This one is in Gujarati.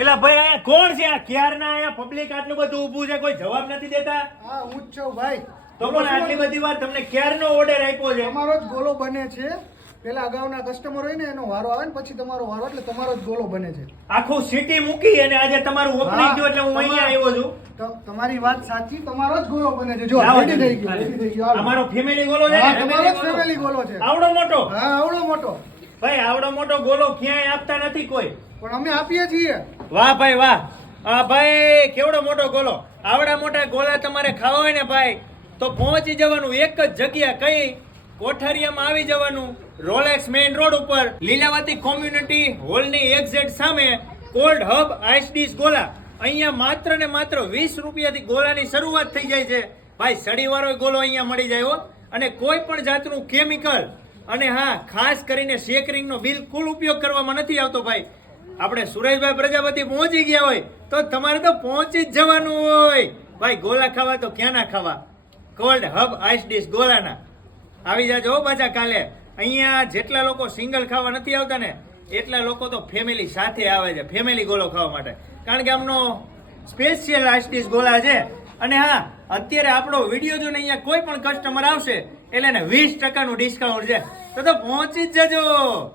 એટલે ભાઈ અહીંયા કોણ છે? આ ક્યારના અહીંયા પબ્લિક આટલું બધું ઊભું છે? કોઈ જવાબ નથી દેતા? હા હું જ છું ભાઈ. તો પણ આટલી બધી વાર તમને ક્યારનો ઓર્ડર આપ્યો છે? અમારો જ ગોલો બને છે. પેલા અગાઉના કસ્ટમર હોય ને એનો વારો આવે ને પછી તમારો વારો એટલે તમારો જ ગોલો બને છે. આખું સિટી મૂકી અને આજે તમારું ઓપનિંગ થયું એટલે હું અહીંયા આવ્યો છું. તમારી વાત સાચી તમારો જ ગોલો બને છે. જો લાવો થઈ ગયો. અમારો ફેમિલી ગોલો છે તમારો ફેમિલી ગોલો છે. આવડો મોટો? હા આવડો મોટો. ભાઈ આવડો મોટો ગોલો ક્યાંય આપતા નથી કોઈ. પણ અમે આપીએ છીએ. વાહ ભાઈ વાહ. આ ભાઈ કેવડો મોટો ગોલો. આવડા મોટા ગોલા તમારે ખાવા હોય ને ભાઈ તો પહોંચી જવાનું એક જ જગ્યા કઈ? કોઠારિયામાં આવી જવાનું રોલેક્સ મેઇન રોડ ઉપર લીલાવતી કોમ્યુનિટી હોલની એક્ઝેટ સામે cold hub ice dish gola. અહીંયા માત્ર ને માત્ર વીસ રૂપિયાથી ગોલાની શરૂઆત થઈ જાય છે. ભાઈ સડીવાળો ગોલો અહીંયા મળી જાય હો. અને કોઈ પણ જાતનું કેમિકલ અને હા, ખાસ કરીને શેકરિંગનો બિલકુલ ઉપયોગ કરવામાં નથી આવતો ભાઈ. આપણે સુરેશભાઈ પ્રજાપતિ પહોંચી ગયા હોય, તો તમારે તો પહોંચી જ જવાનું હોય. ભાઈ, ગોલા ખાવા તો ક્યાં ના ખાવા? કોલ્ડ હબ આઈસ ડીશ ગોલાના. આવી જાજો હો પાછા કાલે. અહીંયા જેટલા લોકો સિંગલ ખાવા નથી આવતા ને, એટલા લોકો તો ફેમિલી સાથે આવે છે ફેમિલી ગોલો ખાવા માટે. કારણ કે આમનો સ્પેશિયલ આઈસ ડીશ ગોલા છે. અને હા, અત્યારે આપણો વીડિયો જોઈને અહીંયા કોઈ પણ કસ્ટમર આવશે એટલે ને વીસ ટકાનું ડિસ્કાઉન્ટ છે. તો તો પહોંચી જ જજો.